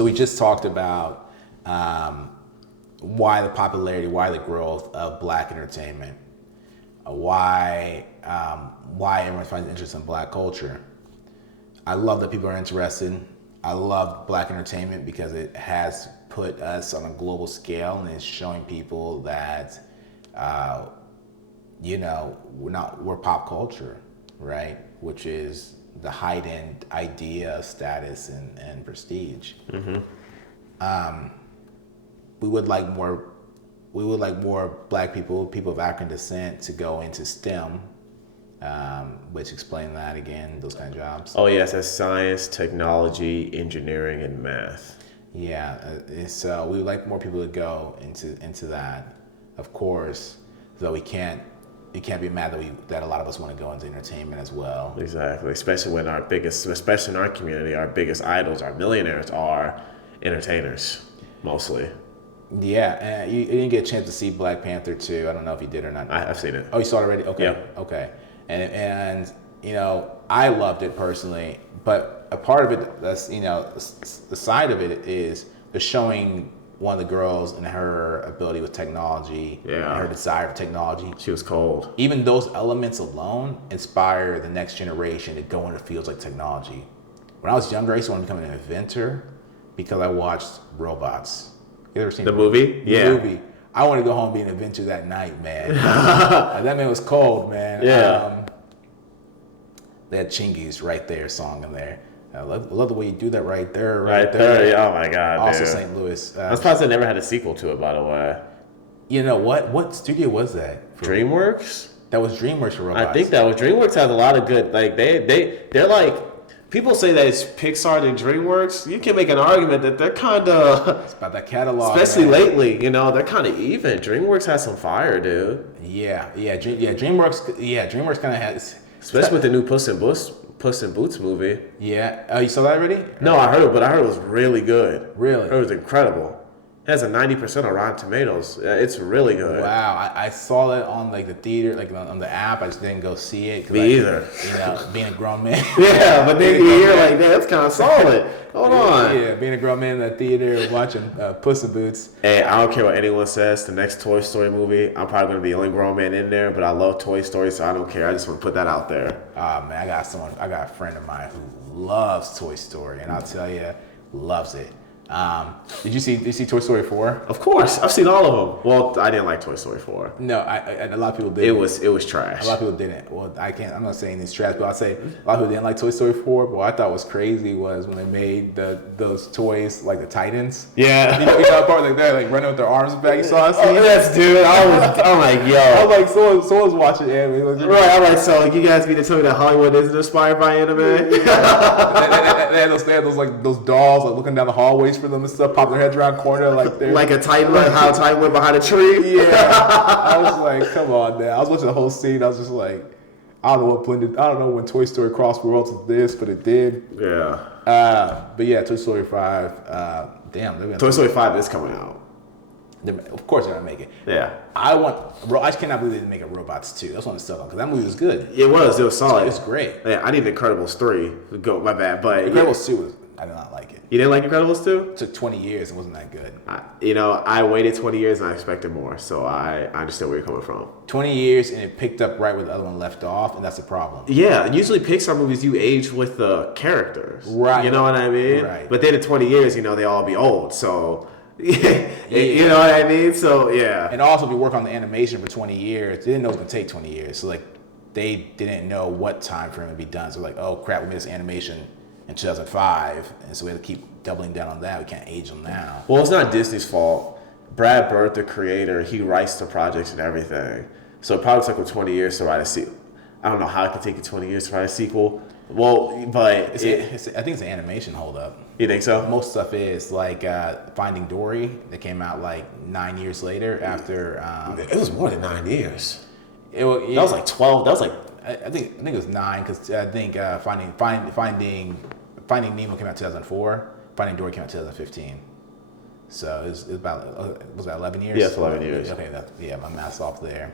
So we just talked about why the popularity, why the growth of Black entertainment, why everyone finds interest in Black culture. I love that people are interested. I love Black entertainment because it has put us on a global scale and is showing people that, we're pop culture, right? Which is the heightened idea of status and prestige. Mm-hmm. We would like more Black people of African descent to go into STEM, which explain that again, those kind of jobs. Oh yes, that's science, technology, engineering, and math. Yeah, so we would like more people to go into that, of course. Though you can't be mad that a lot of us want to go into entertainment as well. Exactly, especially in our community, our biggest idols, our millionaires are entertainers, mostly. Yeah, and you didn't get a chance to see Black Panther 2. I don't know if you did or not. I've seen it. Oh, you saw it already? Okay. Yeah. Okay. And I loved it personally, but a part of it, that's the side of it is they're showing one of the girls and her ability with technology, and her desire for technology. She was cold. Even those elements alone inspire the next generation to go into fields like technology. When I was younger, I used to want to become an inventor because I watched robots. You ever seen the movie? The movie. I wanted to go home and be an inventor that night, man. That man was cold, man. Yeah. They had Chingy's Right There song in there. I love the way you do that right there. Right there. Oh my God. Also dude. St. Louis. I'm surprised they never had a sequel to it, by the way. You know what? What studio was that? DreamWorks? That was DreamWorks for robots. I think that was DreamWorks has a lot of good, like they're like, people say that it's Pixar and DreamWorks. You can make an argument that they're kind of, it's about that catalog, especially man. lately. They're kind of even. DreamWorks has some fire, dude. DreamWorks kind of has, especially with the new Puss in Boots movie. Yeah. Oh, you saw that already? No, I heard it, but I heard it was really good. Really? It was incredible. It has a 90% on Rotten Tomatoes. It's really good. Wow, I saw it on the theater, on the app. I just didn't go see it. Me either. Being a grown man. Yeah, but then you hear like that, that's kind of solid. Hold on. Yeah, being a grown man in that theater watching Puss in Boots. Hey, I don't care what anyone says. The next Toy Story movie, I'm probably going to be the only grown man in there, but I love Toy Story, so I don't care. I just want to put that out there. Man, I got a friend of mine who loves Toy Story, and I'll tell you, loves it. Did you see Toy Story 4? Of course, I've seen all of them. Well, I didn't like Toy Story 4. No, a lot of people did. It was trash. A lot of people didn't. Well, I'm not saying it's trash, but I'll say a lot of people didn't like Toy Story 4. But what I thought was crazy was when they made those toys like the Titans. Yeah. You know that part like they're like running with their arms back. You saw it? Oh, yes, dude. I'm like, yo. I was like, someone's watching anime. Right, I'm like, so you guys mean to tell me that Hollywood isn't inspired by anime? They had those dolls like looking down the hallways for them and stuff, popping their heads around corner like they're like a Titan, like how a Titan went behind a tree. Yeah. I was like, come on, man. I was watching the whole scene. I was just like, I don't know when Toy Story crossed worlds with this, but it did. Yeah. But yeah, Toy Story 5. Toy Story 5 is coming out. Of course they're gonna make it. Yeah. I just cannot believe they didn't make a Robots 2. That's what I'm stuck on because that movie was good. It was solid. It was great. Yeah, I need Incredibles 3. Go, my bad, but Incredibles 2 I did not like it. You didn't like Incredibles 2? It took 20 years. It wasn't that good. I waited 20 years and I expected more, so I understand where you're coming from. 20 years and it picked up right where the other one left off, and that's the problem. Yeah, and usually Pixar movies, you age with the characters. Right. You know what I mean? Right. But then in 20 years, they all be old, so... You know what I mean? So, yeah. And also, if you work on the animation for 20 years, they didn't know it was going to take 20 years. So, they didn't know what time frame would be done. So, oh, crap, we made this animation in 2005, and so we have to keep doubling down on that. We can't age them now. Well, it's not Disney's fault. Brad Bird, the creator, he writes the projects and everything. So it probably took him 20 years to write a sequel. I don't know how it could take you 20 years to write a sequel. Well, but... I think it's an animation holdup. You think so? Most stuff is like Finding Dory that came out 9 years later after... it was more than 9 years. That was like 12. That was like... I think it was 9 because I think Finding Nemo came out 2004. Finding Dory came out 2015. So it was about 11 years? Yeah, it's 11 years. Okay, my math's off there.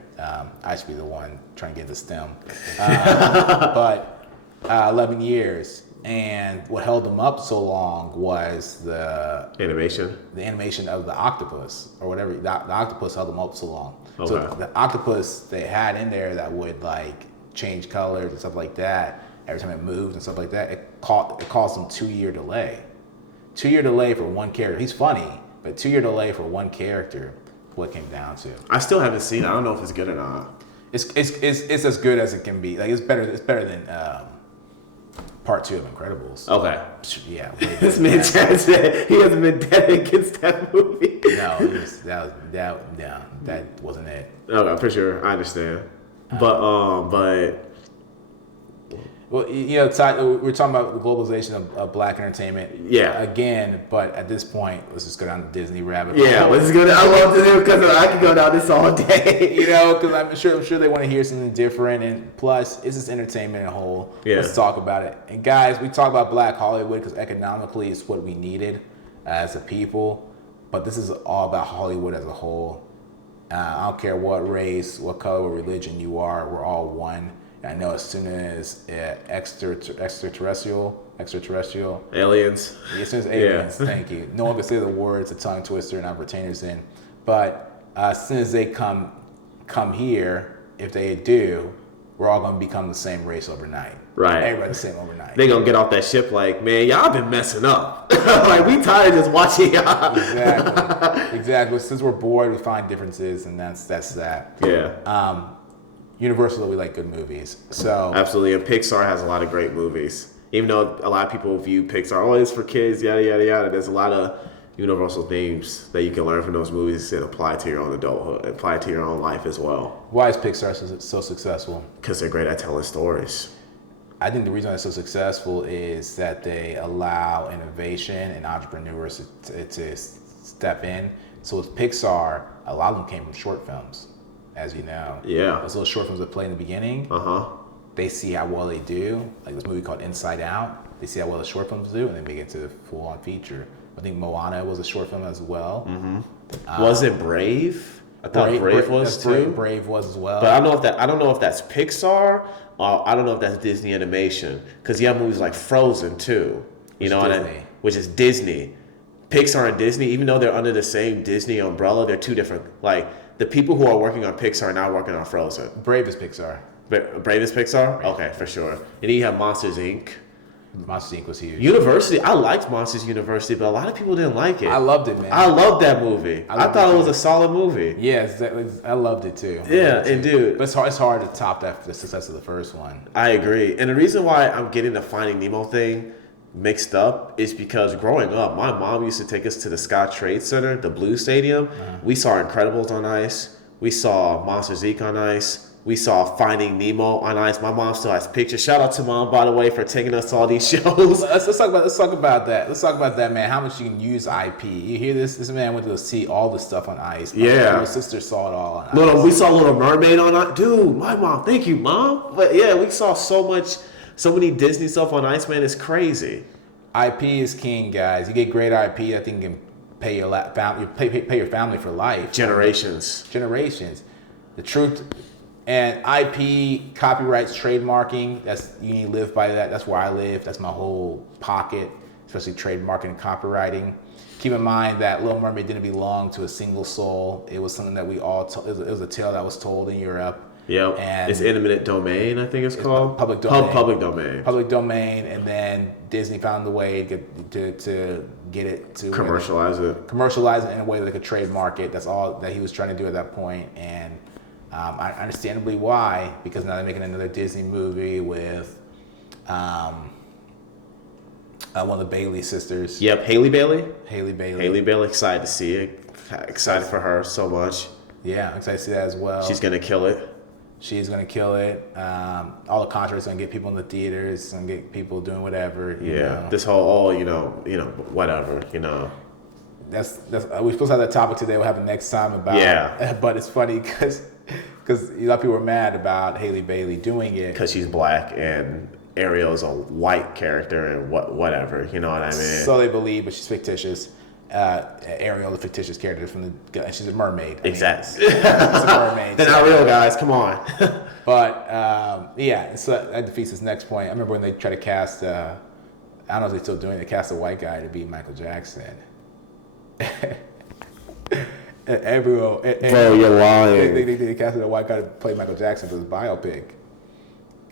I should be the one trying to get into STEM. But 11 years. And what held them up so long was the animation of the octopus or whatever. The octopus held them up so long. Okay. So the octopus they had in there that would like change colors and stuff like that every time it moved and stuff like that. It caused them 2-year delay. 2-year delay for one character. He's funny, but 2-year delay for one character. What it came down to. I still haven't seen it. I don't know if it's good or not. It's as good as it can be. Like it's better than part 2 of Incredibles. Okay. Yeah. This man said he hasn't been dead against that movie. No, that wasn't it. Okay, for sure. I understand. But well, you know, we're talking about the globalization of black entertainment. Yeah. Again, but at this point, let's just go down the Disney rabbit hole. Yeah, let's go. I love to do because I can go down this all day. You know, because I'm sure they want to hear something different, and plus, it's just entertainment in a whole. Yeah. Let's talk about it. And guys, we talk about Black Hollywood because economically, it's what we needed as a people. But this is all about Hollywood as a whole. I don't care what race, what color, what religion you are. We're all one. I know as soon as extraterrestrial, Aliens. as soon as aliens, thank you. No one can say the words, a tongue twister, and I'm retainers in. But as soon as they come here, if they do, we're all going to become the same race overnight. Right. Everybody the same overnight. They going to get off that ship like, man, y'all been messing up. Like, we tired of just watching y'all. Exactly. Since we're bored, we find differences, and that's that. Yeah. Universal, we like good movies. So absolutely, and Pixar has a lot of great movies. Even though a lot of people view Pixar, oh, it's for kids, yada yada yada. There's a lot of universal themes that you can learn from those movies and apply to your own adulthood, apply to your own life as well. Why is Pixar so successful? Because they're great at telling stories. I think the reason they're so successful is that they allow innovation and entrepreneurs to step in. So with Pixar, a lot of them came from short films, as you know. Yeah. Those little short films that play in the beginning. They see how well they do. Like this movie called Inside Out. They see how well the short films do, and they make it to the full-on feature. I think Moana was a short film as well. Was it Brave? I thought Brave was too. Brave was as well. But I don't know if that's Pixar. I don't know if that's Disney Animation, because you have movies like Frozen too. Which is Disney. Pixar and Disney, even though they're under the same Disney umbrella, they're two different. Like the people who are working on Pixar are now working on Frozen. Brave is Pixar. Brave is Pixar? Brave. Okay, for sure. And then you have Monsters Inc. Monsters Inc. was huge. University, I liked Monsters University, but a lot of people didn't like it. I loved it, man. I loved that movie. I thought it was a solid movie. Yeah, I loved it too. Dude. But it's hard to top the success of the first one. I agree. And the reason why I'm getting the Finding Nemo thing mixed up is because growing up, my mom used to take us to the Scott Trade Center, the Blue Stadium. We saw Incredibles on ice. We saw Monsters Inc. on ice. We saw Finding Nemo on ice. My mom still has pictures. Shout out to Mom, by the way, for taking us to all these shows. Let's talk about that. Let's talk about that, man. How much you can use IP. You hear this? This man went to see all the stuff on ice. My little sister saw it all on ice. We saw Little Mermaid on ice. Dude, my mom. Thank you, Mom. But yeah, we saw so many Disney stuff on ice, man. It's crazy. IP is king, guys. You get great IP. I think you can pay your family for life. Generations. The truth. And IP, copyrights, trademarking, you need to live by that. That's where I live. That's my whole pocket, especially trademarking and copywriting. Keep in mind that Little Mermaid didn't belong to a single soul. It was something that we all it was a tale that was told in Europe. Yep. And it's eminent domain, I think it's called. Public domain. Public domain. And then Disney found a way to get it to commercialize it in a way that they could trademark it. That's all that he was trying to do at that point. And I understandably why, because now they're making another Disney movie with one of the Bailey sisters. Yep, Haley Bailey. Haley Bailey, excited to see it. Excited for her so much. Yeah, I'm excited to see that as well. She's gonna kill it. She's gonna kill it. All the contracts gonna get people in the theaters, gonna get people doing whatever. You know. This whole whatever. That's we're supposed to have that topic today. We'll have it next time about. Yeah. But it's funny because a lot of people were mad about Haley Bailey doing it because she's black and Ariel's a white character and whatever. You know what I mean? So they believe, but she's fictitious. Ariel, the fictitious character and she's a mermaid. Exactly. She's a mermaid. They're not real, guys. Come on. But so that defeats this next point. I remember when they tried to cast I don't know if they're still doing it. They cast a white guy to be Michael Jackson. And everyone, Bro, you're lying. They casted a white guy to play Michael Jackson for his biopic.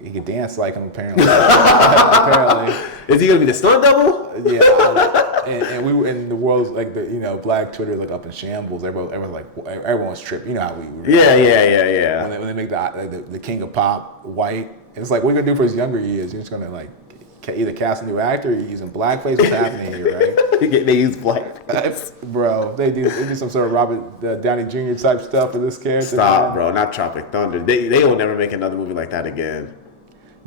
He could dance like him, apparently. Apparently. Is he gonna be the stunt double? Yeah. And we were in the world's like black Twitter is like up in shambles. Everyone's tripping. You know how we were. Yeah. When they make the king of pop white, it's like what are you gonna do for his younger years? You're just gonna like either cast a new actor or you're using blackface. What's happening here, right? They use blackface. Bro, they do some sort of Robert Downey Jr. type stuff for this character. Stop, bro. Not Tropic Thunder. They will never make another movie like that again.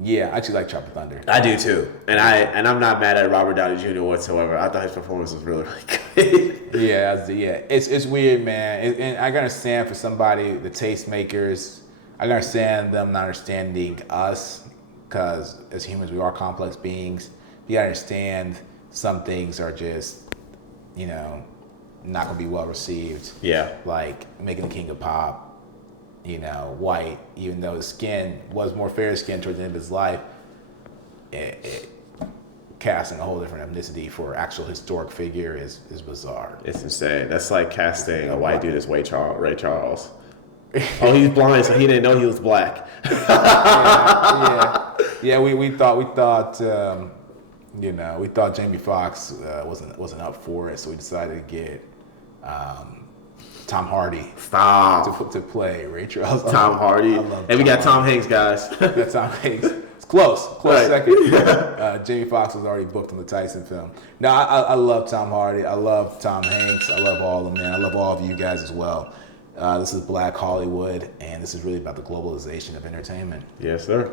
Yeah, I actually like Tropic Thunder. I do too, and I'm not mad at Robert Downey Jr. whatsoever. I thought his performance was really good. Yeah. It's weird, man, and I can understand for somebody, the tastemakers. I can understand them not understanding us, because as humans we are complex beings. You gotta understand some things are just, not gonna be well received. Yeah. Like making the king of pop, white, even though his skin was more fair skinned towards the end of his life, casting a whole different ethnicity for actual historic figure is bizarre. It's insane. That's like casting a white dude as Ray Charles. Oh, he's blind, so he didn't know he was black. Yeah. We thought Jamie Foxx wasn't up for it, so we decided to get Tom Hardy. Stop. To play Ray Charles. Tom Hardy. And we got Tom Hanks, guys. Got Tom Hanks. It's close right. Second. Jamie Foxx was already booked on the Tyson film. No, I love Tom Hardy. I love Tom Hanks. I love all of them, man. I love all of you guys as well. This is Black Hollywood, and this is really about the globalization of entertainment. Yes, sir.